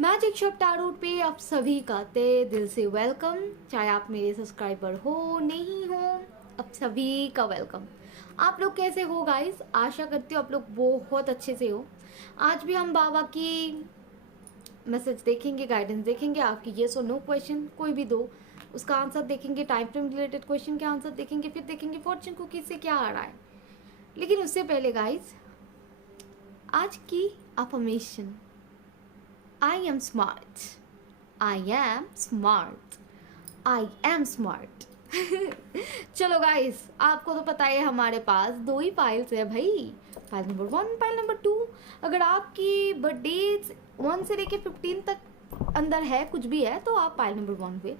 Magic shop tarot पे आप सभी का तहे दिल से वेलकम। चाहे आप मेरे सब्सक्राइबर हो नहीं हो, आप सभी का वेलकम। आप लोग कैसे हो गाइस? आशा करती हूँ आप लोग बहुत अच्छे से हो। आज भी हम बाबा की मैसेज देखेंगे, गाइडेंस देखेंगे। आपकी येस और नो क्वेश्चन कोई भी दो, उसका आंसर देखेंगे। टाइम फ्रेम रिलेटेड क्वेश्चन के आंसर देखेंगे, फिर देखेंगे फॉर्चून कुकी से क्या आ रहा है। लेकिन उससे पहले गाइस, आज की affirmation, I am smart. I am smart. I am smart. चलो गाइस, आपको तो पता है हमारे पास दो ही फाइल्स है भाई, फाइल नंबर 1, फाइल नंबर 2। अगर आपकी बर्थडे 1 से लेके 15 तक अंदर है, कुछ भी है, तो आप फाइल नंबर 1 हुए।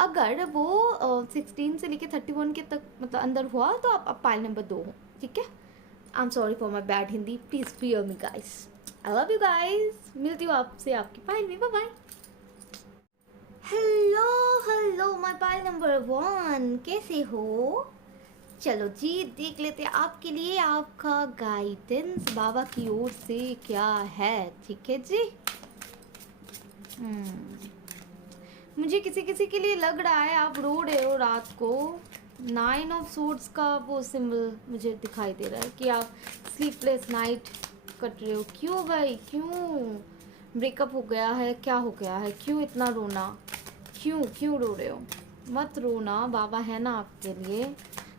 अगर वो 16 से लेके 31 के तक मतलब अंदर हुआ, तो आप फाइल नंबर 2 हो। ठीक है? I am sorry for my bad Hindi, please forgive me guys. I love you guys. मिलती हूँ आपसे आपकी फाइल में। Bye bye. Hello hello my file number 1, कैसे हो? चलो जी, देख लेते हैं आपके लिए आपका गाइडेंस बाबा की ओर से क्या है। ठीक है जी। मुझे किसी किसी के लिए लग रहा है आप रो रहे हो रात को। 9 ऑफ सोर्ड्स का वो सिंबल मुझे दिखाई दे रहा है कि आप स्लीपलेस नाइट कट रहे हो। क्यों भाई, क्यों? ब्रेकअप हो गया है? क्या हो गया है? क्यों इतना रोना? क्यों क्यों रो रहे हो? मत रोना, बाबा है ना आपके लिए।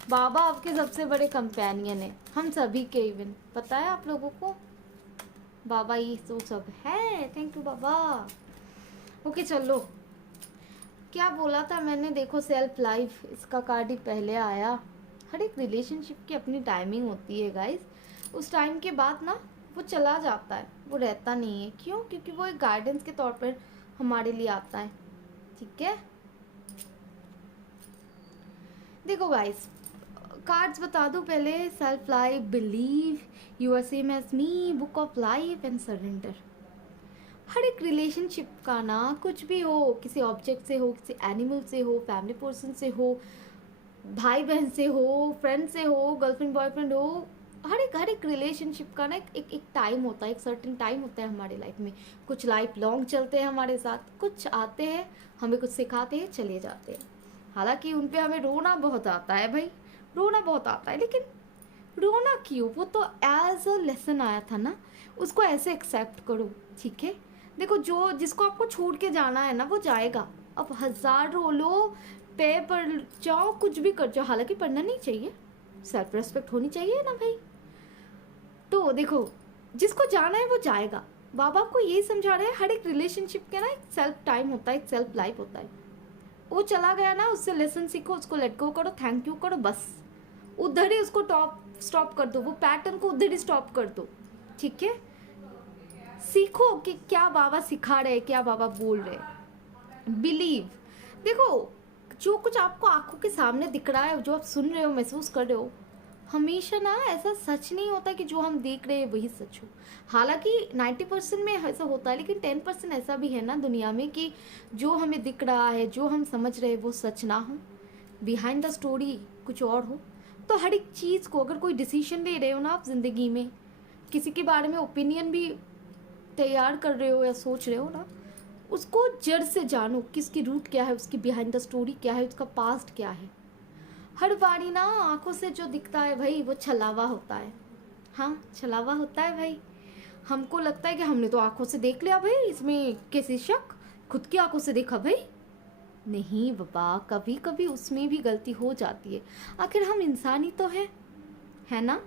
बाबा आपके सबसे बड़े कंपेनियन है, हम सभी के। इवन पता है आप लोगों को, बाबा ये तो सब है। Thank you Baba. ओके चलो, क्या बोला था मैंने? देखो, सेल्फ लाइफ, इसका कार्ड ही पहले आया। हर एक रिलेशनशिप की अपनी टाइमिंग होती है गाइस। उस टाइम के बाद ना वो चला जाता है, वो रहता नहीं है। क्यों? क्योंकि वो एक गाइडेंस के तौर पर हमारे लिए आता है। ठीक है? देखो गाइस, कार्ड्स बता दूं पहले। Self life, believe, you are same as me, book of life and surrender. हर एक रिलेशनशिप का ना, कुछ भी हो, किसी ऑब्जेक्ट से हो, किसी एनिमल से हो, फैमिली पर्सन से हो, भाई बहन से हो, फ्रेंड से हो, गर्लफ्रेंड बॉयफ्रेंड हो, हर एक रिलेशनशिप का ना एक टाइम होता है, एक सर्टेन टाइम होता है हमारे लाइफ में। कुछ लाइफ लॉन्ग चलते हैं हमारे साथ, कुछ आते हैं, हमें कुछ सिखाते हैं, चले जाते हैं। हालांकि उन पे हमें रोना बहुत आता है भाई, रोना बहुत आता है। लेकिन रोना क्यों? वो तो एज अ लेसन आया था ना, उसको ऐसे एक्सेप्ट करो। ठीक है? देखो, जो जिसको आपको छोड़ के जाना है ना, वो जाएगा। अब 1000 रो लो, पे पढ़ जाओ, कुछ भी कर जाओ, हालांकि पढ़ना नहीं चाहिए, सेल्फ रेस्पेक्ट होनी चाहिए ना भाई। तो देखो, जिसको जाना है वो जाएगा। बाबा को यही समझा रहे हैं, हर एक रिलेशनशिप के ना एक सेल्फ टाइम होता है, एक सेल्फ लाइफ होता है। वो चला गया ना, उससे लेसन सीखो, उसको लेट गो करो, थैंक यू करो, बस उधर ही उसको स्टॉप कर दो, वो पैटर्न को उधर ही स्टॉप कर दो। ठीक है? सीखो कि क्या बाबा सिखा रहे हैं, क्या बाबा बोल रहे हैं। बिलीव, देखो, जो कुछ आपको आंखों के सामने दिख रहा है, जो आप सुन रहे हो, महसूस कर रहे हो, हमेशा ना ऐसा सच नहीं होता कि जो हम देख रहे हैं वही सच हो। हालांकि 90% में ऐसा होता है, लेकिन 10% ऐसा भी है ना दुनिया में कि जो हमें दिख रहा है, जो हम समझ रहे हैं, वो सच ना हो, बिहाइंड द स्टोरी कुछ और हो। तो हर एक चीज़ को, अगर कोई डिसीजन ले रहे हो ना आप ज़िंदगी में, किसी के बारे में ओपिनियन भी तैयार कर रहे हो या सोच रहे हो ना, उसको जड़ से जानो, किसकी रूट क्या है, उसकी बिहाइंड द स्टोरी क्या है, उसका पास्ट क्या है। हर बारी ना आंखों से जो दिखता है भाई, वो छलावा होता है। हाँ, छलावा होता है भाई। हमको लगता है कि हमने तो आंखों से देख लिया भाई, इसमें कैसे शक, खुद की आंखों से देखा भाई। नहीं बाबा, कभी कभी उसमें भी गलती हो जाती है, आखिर हम इंसान ही तो है ना।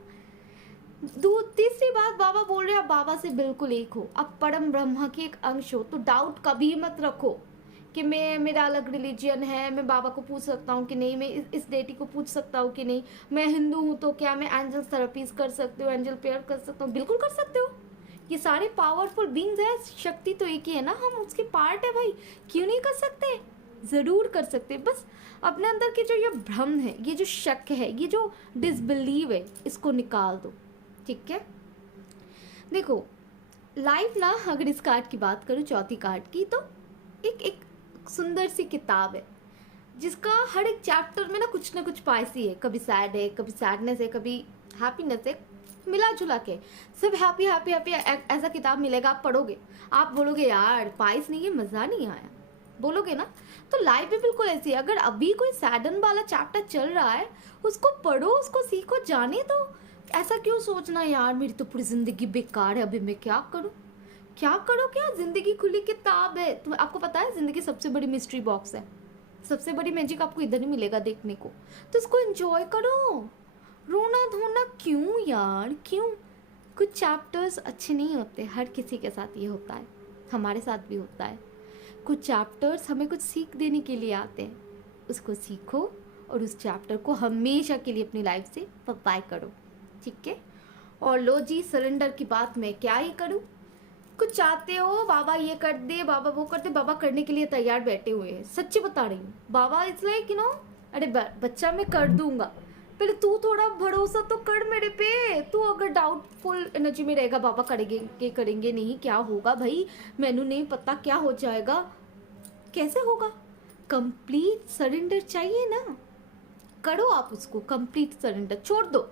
तीसरी बात, बाबा बोल रहे हैं आप बाबा से बिल्कुल एक हो, आप परम ब्रह्म के एक अंश हो। तो डाउट कभी मत रखो कि मेरा अलग रिलीजियन है, मैं बाबा को पूछ सकता हूँ कि नहीं, मैं इस डेटी को पूछ सकता हूँ कि नहीं, मैं हिंदू हूँ तो क्या मैं एंजल थेरेपीज कर सकते हो, एंजल प्रेयर कर सकता हूँ? बिल्कुल कर सकते हो। ये सारे पावरफुल बींग्स है, शक्ति तो एक ही है ना, हम उसके पार्ट है भाई। क्यों नहीं कर सकते? ज़रूर कर सकते। बस अपने अंदर के जो ये भ्रम है, ये जो शक है, ये जो डिसबिलीव है, इसको निकाल दो। ठीक है? देखो, लाइफ ना, अगर इस कार्ड की बात करूँ, चौथी कार्ड की, तो एक सुंदर सी किताब है, जिसका हर एक चैप्टर में ना कुछ पाइसी है। कभी सैड है, कभी सैडनेस है, कभी हैप्पीनेस है, मिला जुला के सब हैप्पी हैप्पी हैप्पी ऐसा किताब मिलेगा, आप पढ़ोगे, आप बोलोगे यार पाइस नहीं, ये मज़ा नहीं आया, बोलोगे ना। तो लाइफ भी बिल्कुल ऐसी है, अगर अभी कोई सैडन वाला चैप्टर चल रहा है उसको पढ़ो, उसको सीखो, जाने दो। ऐसा क्यों सोचना यार मेरी तो पूरी ज़िंदगी बेकार है, अभी मैं क्या करूँ, क्या करो, क्या ज़िंदगी खुली किताब है। तो आपको पता है ज़िंदगी सबसे बड़ी मिस्ट्री बॉक्स है, सबसे बड़ी मैजिक आपको इधर ही मिलेगा देखने को, तो इसको एंजॉय करो। रोना धोना क्यों यार, क्यों। कुछ चैप्टर्स अच्छे नहीं होते, हर किसी के साथ ये होता है, हमारे साथ भी होता है। कुछ चैप्टर्स हमें कुछ सीख देने के लिए आते हैं, उसको सीखो और उस चैप्टर को हमेशा के लिए अपनी लाइफ से बाय करो, ठीक है। और लो जी, सरेंडर की बात मैं क्या ही करूँ। कुछ चाहते हो बाबा ये कर दे, बाबा वो कर दे, बाबा करने के लिए तैयार बैठे हुए हैं, सच्ची बता रही हूँ। बाबा इट्स लाइक यू नो, अरे बच्चा मैं कर दूंगा, पहले तू थोड़ा भरोसा तो कर मेरे पे। तू अगर डाउटफुल एनर्जी में रहेगा बाबा करेंगे करेंगे नहीं, क्या होगा भाई मैनू नहीं पता क्या हो जाएगा, कैसे होगा। कंप्लीट सरेंडर चाहिए ना, करो आप उसको, कंप्लीट सरेंडर छोड़ दो।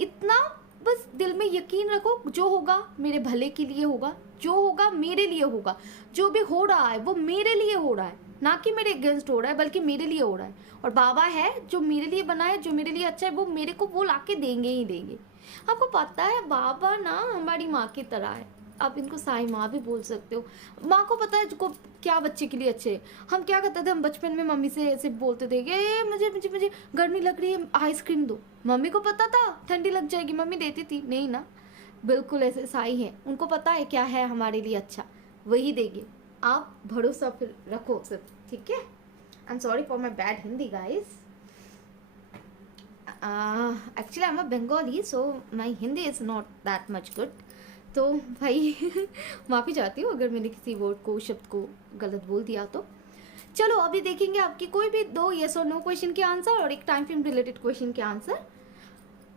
इतना बस दिल में यकीन रखो, जो होगा मेरे भले के लिए होगा, जो होगा मेरे लिए होगा, जो भी हो रहा है वो मेरे लिए हो रहा है, ना कि मेरे अगेंस्ट हो रहा है, बल्कि मेरे लिए हो रहा है। और बाबा है जो मेरे लिए बना है, जो मेरे लिए अच्छा है, वो मेरे को वो लाके देंगे ही देंगे। आपको पता है बाबा ना हमारी माँ की तरह है, आप इनको साई माँ भी बोल सकते हो। माँ को पता है को क्या बच्चे के लिए अच्छे है। हम क्या करते थे, हम बचपन में मम्मी से ऐसे बोलते थे कि मुझे मुझे मुझे गर्मी लग रही है, आइसक्रीम दो। मम्मी को पता था ठंडी लग जाएगी, मम्मी देती थी नहीं ना। बिल्कुल ऐसे साई हैं, उनको पता है क्या है हमारे लिए अच्छा, वही देंगे। आप भरोसा फिर रखो सिर्फ, ठीक है। I am sorry for my bad Hindi guys, actually I am a Bengali, so my Hindi is not that much good. तो भाई माफ़ी चाहती हूँ अगर मैंने किसी वर्ड को, शब्द को गलत बोल दिया तो। चलो अभी देखेंगे आपकी कोई भी दो येस और नो क्वेश्चन के आंसर और एक टाइम फ्रेम रिलेटेड क्वेश्चन के आंसर।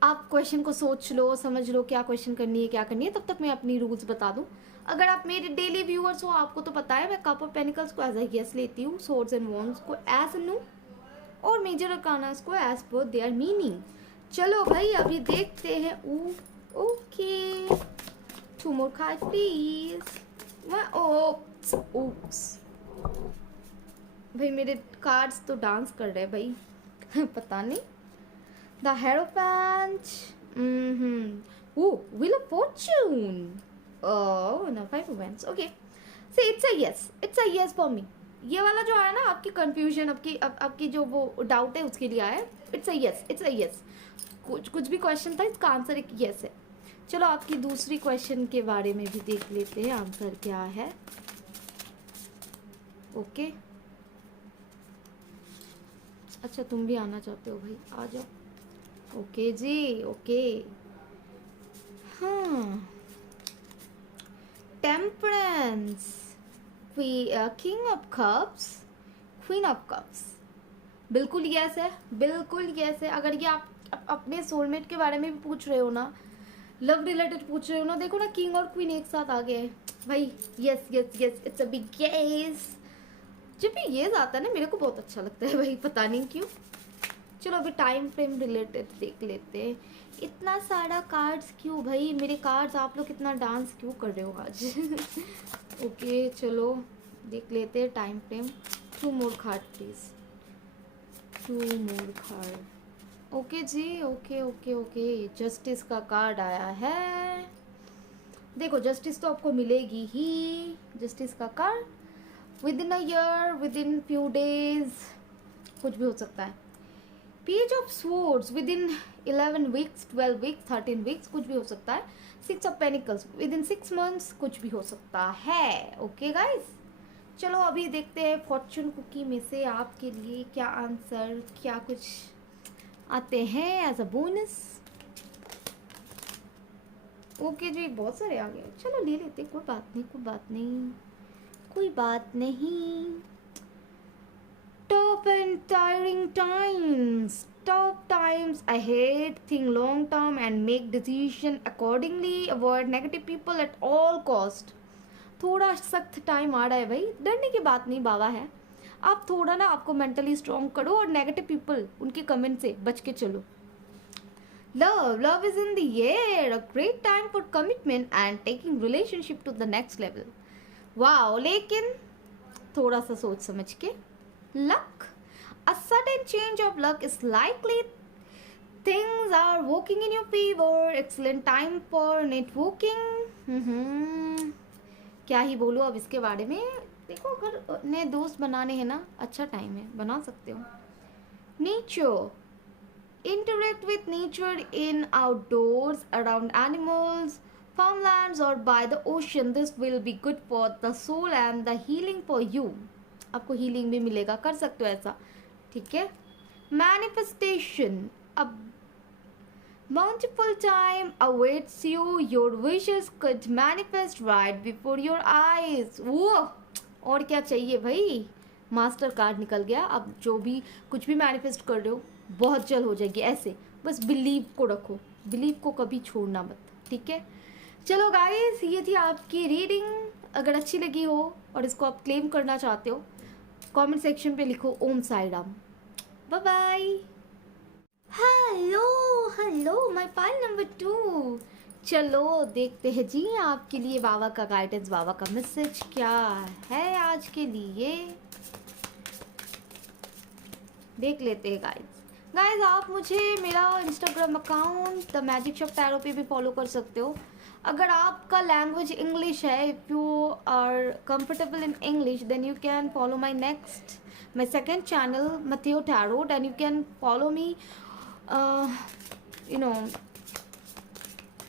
आप क्वेश्चन को सोच लो, समझ लो क्या क्वेश्चन करनी है क्या करनी है, तब तक मैं अपनी रूल्स बता दूँ। अगर आप मेरे डेली व्यूअर्स हो आपको तो पता है मैं कप ऑफ पेनिकल्स को एज अ येस लेती हूँ, सोर्ड्स एंड वॉन्ड्स को एज नो, और मेजर अरकानास को एज पर देयर मीनिंग। चलो भाई अभी देखते हैं। Okay, two more card please. Oops भाई मेरे कार्ड्स तो डांस कर रहे हैं भाई पता नहीं। The hierophant, wheel of fortune, oh no, 5 of Wands, okay. So it's a yes for me. ये वाला जो आया ना आपकी कंफ्यूजन, आपकी जो वो डाउट है उसके लिए आया, इट्स अ यस। कुछ भी क्वेश्चन था इसका आंसर एक यस है। चलो आपकी दूसरी क्वेश्चन के बारे में भी देख लेते हैं आंसर क्या है। ओके अच्छा तुम भी आना चाहते हो भाई, आ जाओ। ओके जी, ओके। हाँ, temperance, king of cups, queen of cups, बिल्कुल यस है, बिल्कुल यस है। अगर ये आप अपने सोलमेट के बारे में भी पूछ रहे हो ना, लव रिलेटेड पूछ रहे हो ना, देखो ना किंग और क्वीन एक साथ आ गए हैं भाई। Yes yes yes, it's a big yes. जब भी ये आता है ना मेरे को बहुत अच्छा लगता है भाई, पता नहीं क्यों। चलो अभी टाइम फ्रेम रिलेटेड देख लेते हैं। इतना सारा कार्ड्स क्यों भाई, मेरे कार्ड्स आप लोग इतना डांस क्यों कर रहे हो आज ओके चलो देख लेते हैं time frame. 2 more card please, 2 more card. Okay जी, ओके ओके ओके। जस्टिस का कार्ड आया है। देखो जस्टिस तो आपको मिलेगी ही, जस्टिस का card. Within a year, within few days, कुछ भी हो सकता है। Page of swords, within 11 weeks, 12 weeks, 13 weeks, कुछ भी हो सकता है। 6 of pentacles, within 6 months, कुछ भी हो सकता है। ओके गाइज, चलो अभी देखते हैं फॉर्चून कुकी में से आपके लिए क्या आंसर, क्या कुछ आते हैं एज अ बोनस। ओके जी, बहुत सारे आ गए, चलो ले लेते, कोई बात नहीं, कोई बात नहीं, कोई बात नहीं। Tough and tiring times, tough times ahead, think long term and make decision accordingly, avoid negative people at all cost। थोड़ा सख्त टाइम आ रहा है भाई, डरने की बात नहीं, बाबा है। आप थोड़ा ना आपको मेंटली स्ट्रॉन्ग करो और नेगेटिव पीपल उनके कमेंट से बच के चलो। Love is in the air, a great time for commitment and taking relationship to the next level. Wow, लेकिन थोड़ा सा सोच समझ के. Luck, a sudden change of luck is likely. Things are working in your favor. Excellent time for networking. क्या ही बोलूँ अब इसके बारे में. देखो अगर नए दोस्त बनाने हैं ना, अच्छा टाइम है, बना सकते हो. Nature, interact with nature in outdoors, around animals, farmlands or by the ocean. This will be good for the soul and the healing for you. आपको healing भी मिलेगा, कर सकते हो ऐसा. ठीक है. Manifestation, a bountiful time awaits you. Your wishes could manifest right before your eyes. वो और क्या चाहिए भाई. मास्टर कार्ड निकल गया. अब जो भी कुछ भी मैनिफेस्ट कर रहे हो बहुत जल्द हो जाएगी. ऐसे बस बिलीव को रखो, बिलीव को कभी छोड़ना मत. ठीक है. चलो गाइस, ये थी आपकी रीडिंग. अगर अच्छी लगी हो और इसको आप क्लेम करना चाहते हो, कमेंट सेक्शन पे लिखो Om Sai Ram. Bye bye. Hello my file number 2. चलो देखते हैं जी आपके लिए बाबा का गाइडेंस, बाबा का मैसेज क्या है आज के लिए. देख लेते हैं गाइज. आप मुझे मेरा Instagram account the magic shop tarot पे भी फॉलो कर सकते हो. अगर आपका लैंग्वेज इंग्लिश है, if you are comfortable in English, then you can follow my second channel Matthew tarot, and you can follow me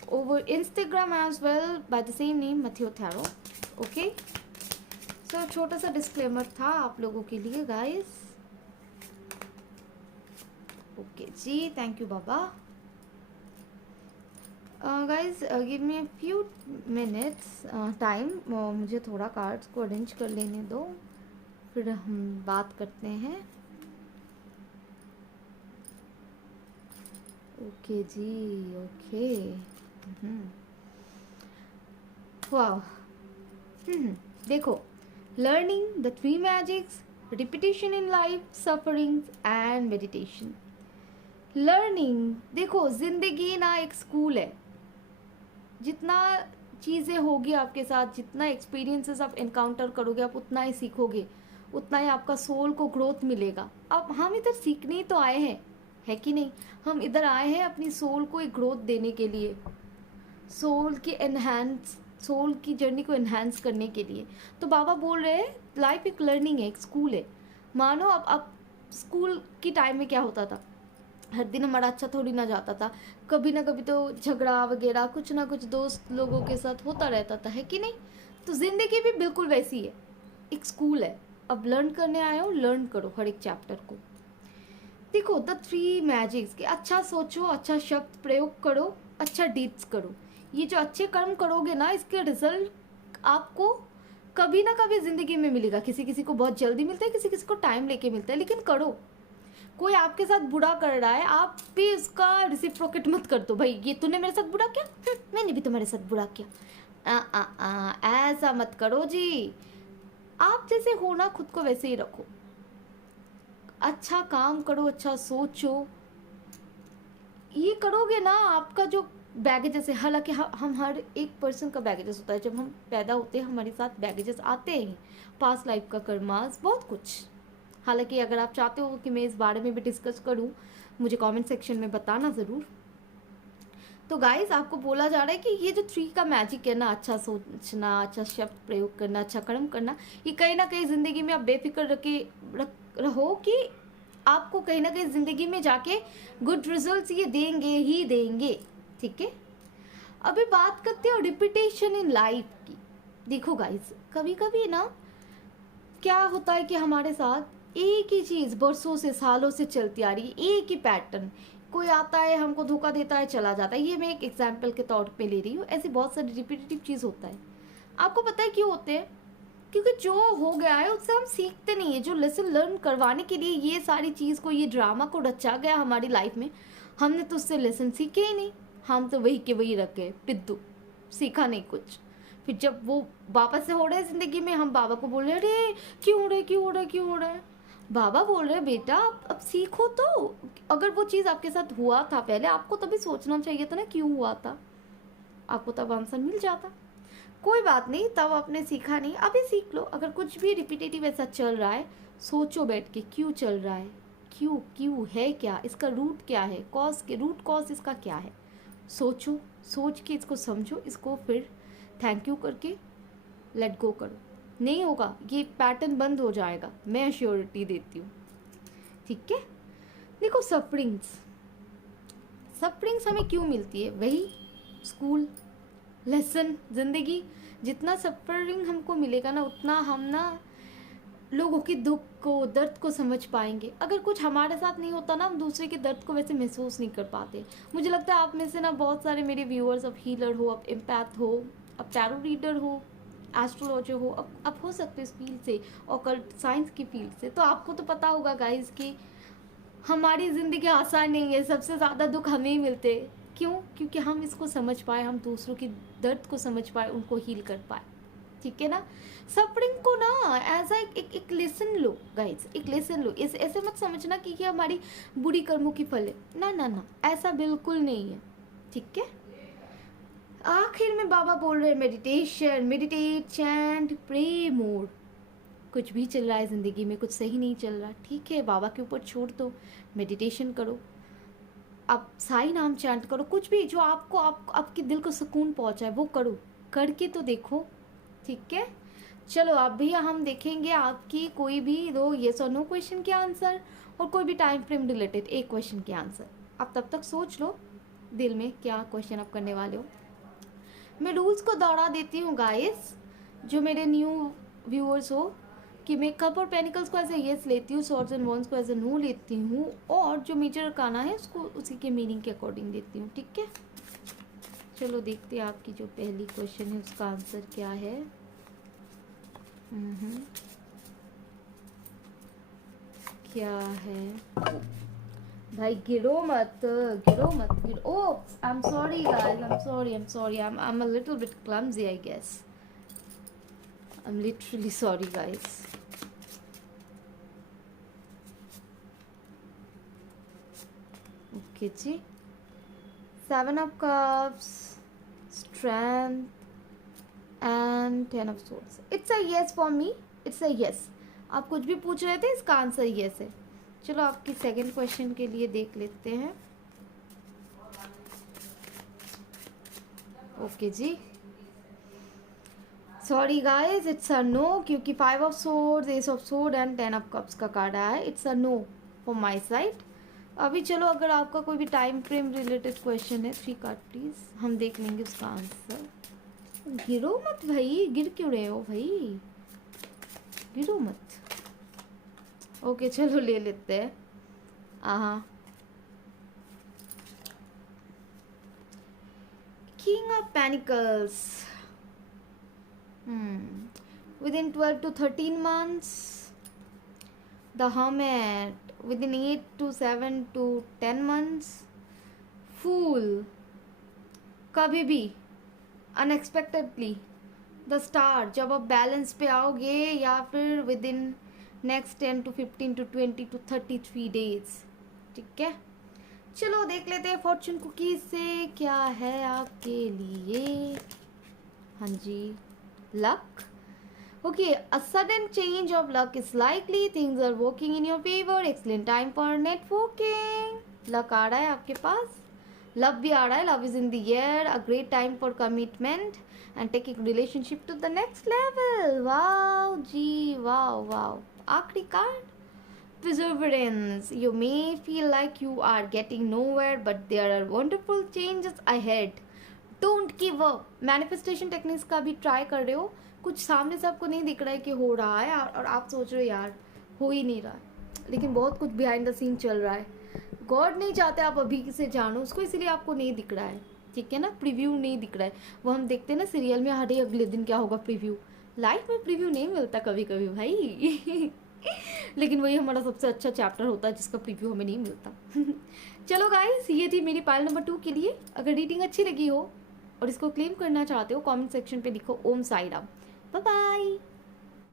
over Instagram as well by the same name Matthew Tharo. Okay, so छोटा सा disclaimer था आप लोगों के लिए guys. Okay जी, thank you बाबा. Guys give me a few minutes time. मुझे थोड़ा कार्ड्स को अरेंज कर लेने दो, फिर हम बात करते हैं. ओके जी, ओके. वाह. देखो, learning the 3 magics, repetition in life, sufferings and meditation. Learning, देखो ज़िंदगी ना एक स्कूल है. जितना चीज़ें होगी आपके साथ, जितना एक्सपीरियंसेस आप इनकाउंटर करोगे, आप उतना ही सीखोगे, उतना ही आपका सोल को ग्रोथ मिलेगा. अब हम इधर सीखने ही तो आए हैं, है कि नहीं. हम इधर आए हैं अपनी सोल को एक ग्रोथ देने के लिए, सोल की जर्नी को एनहांस करने के लिए. तो बाबा बोल रहे हैं लाइफ एक लर्निंग है, एक स्कूल है. मानो अब स्कूल की टाइम में क्या होता था, हर दिन हमारा अच्छा थोड़ी ना जाता था. कभी ना कभी तो झगड़ा वगैरह कुछ ना कुछ दोस्त लोगों के साथ होता रहता था, है कि नहीं. तो ज़िंदगी भी बिल्कुल वैसी है, एक स्कूल है. अब लर्न करने आए हो, लर्न करो हर एक चैप्टर को. देखो द 3 मैजिक्स कि अच्छा सोचो, अच्छा शब्द प्रयोग करो, अच्छा डीड्स करो. ये जो अच्छे कर्म करोगे ना, इसके रिजल्ट आपको कभी ना कभी ज़िंदगी में मिलेगा. किसी किसी को बहुत जल्दी मिलता है, किसी किसी को टाइम लेके मिलता है, लेकिन करो. कोई आपके साथ बुरा कर रहा है, आप भी उसका रिसिप्रोकेट मत कर दो. भाई ये तूने मेरे साथ बुरा किया, मैंने भी तुम्हारे साथ बुरा किया. ऐसा मत करो जी. आप जैसे हो ना, खुद को वैसे ही रखो. अच्छा काम करो, अच्छा सोचो. ये करोगे ना, आपका जो बैगेजेस है, हालांकि हम हर एक पर्सन का बैगेजेस होता है. जब हम पैदा होते हैं हमारे साथ बैगेजेस आते हैं, पास्ट लाइफ का कर्मास, बहुत कुछ. हालांकि अगर आप चाहते हो कि मैं इस बारे में भी डिस्कस करूं, मुझे कमेंट सेक्शन में बताना ज़रूर. तो गाइस, आपको बोला जा रहा है कि ये जो 3 का मैजिक है ना, अच्छा सोचना, अच्छा शब्द प्रयोग करना, अच्छा कर्म करना, ये कहीं ना कहीं ज़िंदगी में आप बेफिक्र रहो कि आपको कहीं ना कहीं ज़िंदगी में जाके गुड रिजल्ट्स ये देंगे ही देंगे. ठीक है. अभी बात करते हो रिपीटेशन इन लाइफ की. देखो गाइस, कभी कभी ना क्या होता है कि हमारे साथ एक ही चीज़ बरसों से, सालों से चलती आ रही है, एक ही पैटर्न. कोई आता है, हमको धोखा देता है, चला जाता है. ये मैं एक एग्जाम्पल के तौर पे ले रही हूँ. ऐसी बहुत सारी रिपीटेटिव चीज़ होता है. आपको पता है क्यों होते हैं? क्योंकि जो हो गया है उससे हम सीखते नहीं है. जो लेसन लर्न करवाने के लिए ये सारी चीज़ को, ये ड्रामा को रचा गया हमारी लाइफ में, हमने तो उससे लेसन सीखे ही नहीं. हम तो वही के वही रख गए, पिद्दू, सीखा नहीं कुछ. फिर जब वो वापस से हो रहा है ज़िंदगी में, हम बाबा को बोल रहे हैं, अरे क्यों हो रहा है, क्यों हो रहा है, क्यों हो रहा है. बाबा बोल रहे बेटा अब सीखो तो। अगर वो चीज़ आपके साथ हुआ था पहले, आपको तभी सोचना चाहिए था ना क्यों हुआ था, आपको तब आंसर मिल जाता। कोई बात नहीं, तब आपने सीखा नहीं, अभी सीख लो। अगर कुछ भी रिपीटेटिव ऐसा चल रहा है, सोचो बैठ के क्यों चल रहा है, क्यों क्यों है क्या, इसका रूट क्या है, कॉज के रूट कॉज इसका क्या है। सोचो, सोच के इसको समझो, इसको फिर थैंक यू करके लेट गो करो। नहीं होगा, ये पैटर्न बंद हो जाएगा, मैं अश्योरिटी देती हूँ। ठीक है। देखो सफरिंग्स, सफरिंग्स हमें क्यों मिलती है, वही स्कूल लेसन, ज़िंदगी। जितना सफरिंग हमको मिलेगा ना, उतना हम ना लोगों के दुख को, दर्द को समझ पाएंगे। अगर कुछ हमारे साथ नहीं होता ना, हम दूसरे के दर्द को वैसे महसूस नहीं कर पाते। मुझे लगता है आप में से ना बहुत सारे मेरे व्यूअर्स अब हीलर हो, अब एम्पैथ हो, अब टैरो रीडर हो, एस्ट्रोलॉजर हो, अब हो सकते इस फील्ड से, ऑकल्ट साइंस की फील्ड से। तो आपको तो पता होगा गाइस कि हमारी ज़िंदगी आसान नहीं है, सबसे ज़्यादा दुख हमें ही मिलते। क्यों? क्योंकि हम इसको समझ पाए, हम दूसरों की दर्द को समझ पाए, उनको हील कर पाए। ठीक है ना। सफरिंग को ना एज एक लेसन लो गाइज, एक लेसन लो। ऐसे मत समझना कि ये हमारी बुरी कर्मों की फल है, ना ना ना, ऐसा बिल्कुल नहीं है। ठीक है। आखिर में बाबा बोल रहे हैं मेडिटेशन, मेडिटेट, चैंट, प्रे मोर। कुछ भी चल रहा है ज़िंदगी में, कुछ सही नहीं चल रहा, ठीक है, बाबा के ऊपर छोड़ दो, मेडिटेशन करो, आप साई नाम चैंट करो, कुछ भी जो आपको आपके दिल को सुकून पहुंचाए वो करो, करके तो देखो। ठीक है। चलो अब भैया हम देखेंगे आपकी कोई भी दो येस और नो क्वेश्चन के आंसर, और कोई भी टाइम फ्रेम रिलेटेड एक क्वेश्चन के आंसर। आप तब तक सोच लो दिल में क्या क्वेश्चन आप करने वाले हो। मैं रूल्स को दोहरा देती हूँ गाइस, जो मेरे न्यू व्यूअर्स हो, कि मैं कप और पेनिकल्स को एज ए येस लेती हूँ, सॉर्ड्स एंड वॉन्ड्स को एज ए नो लेती हूँ, और जो मेजर अरकाना है उसको उसी के मीनिंग के अकॉर्डिंग देती हूँ। ठीक है। चलो देखते हैं आपकी जो पहली क्वेश्चन है उसका आंसर क्या है। क्या है भाई, गिरो मत, गिरो मत, गिरो। Oh I am sorry guys, I am sorry, I am a little bit clumsy I guess, I am literally sorry guys. Okay जी, 7 of cups, strength and 10 of swords. It's a yes for me, it's a yes. आप कुछ भी पूछ रहे थे, इसका answer yes है। चलो आपकी सेकंड क्वेश्चन के लिए देख लेते हैं। ओके जी, sorry guys, it's a no, क्योंकि 5 of swords, ace of sword and 10 of cups का कार्ड आया है। It's a no for my side. अभी चलो अगर आपका कोई भी टाइम फ्रेम रिलेटेड क्वेश्चन है, 3 कार्ड प्लीज, हम देख लेंगे उसका आंसर। गिरो मत भाई, गिर क्यों रहे हो भाई, गिरो मत। ओके चलो ले लेते हैं। King of pentacles, within 12 to 13 months. The hermit, within 8 to 7 to 10 months. Fool, कभी भी, अनएक्सपेक्टेडली। द स्टार, जब आप बैलेंस पे आओगे, या फिर with in next 10 to 15 to 20 to 33 days। ठीक है। चलो देख लेते हैं फॉर्चून कुकीज से क्या है आपके लिए। हाँ जी, luck. Okay, a sudden change of luck is likely. Things are working in your favor. Excellent time for networking. Luck आ रहा है आपके पास, love भी आ रहा है, love is in the air. A great time for commitment and taking relationship to the next level. Wow जी, wow wow. आखिरी card, perseverance. You may feel like you are getting nowhere, but there are wonderful changes ahead. Don't give up. Manifestation techniques का भी try कर रहे हो, कुछ सामने से आपको नहीं दिख रहा है कि हो रहा है, और आप सोच रहे हो यार हो ही नहीं रहा है, लेकिन बहुत कुछ बिहाइंड द सीन चल रहा है। गॉड नहीं चाहते आप अभी से जानो उसको, इसलिए आपको नहीं दिख रहा है। ठीक है ना, प्रीव्यू नहीं दिख रहा है। वो हम देखते हैं ना सीरियल में, हर अगले दिन क्या होगा प्रीव्यू। लाइफ में प्रीव्यू नहीं मिलता कभी कभी भाई लेकिन वही हमारा सबसे अच्छा चैप्टर होता है जिसका प्रीव्यू हमें नहीं मिलता चलो गाइस, ये थी मेरी पाइल नंबर 2 के लिए। अगर रीडिंग अच्छी लगी हो और इसको क्लेम करना चाहते हो, कमेंट सेक्शन पे लिखो ओम साई राम। Bye bye.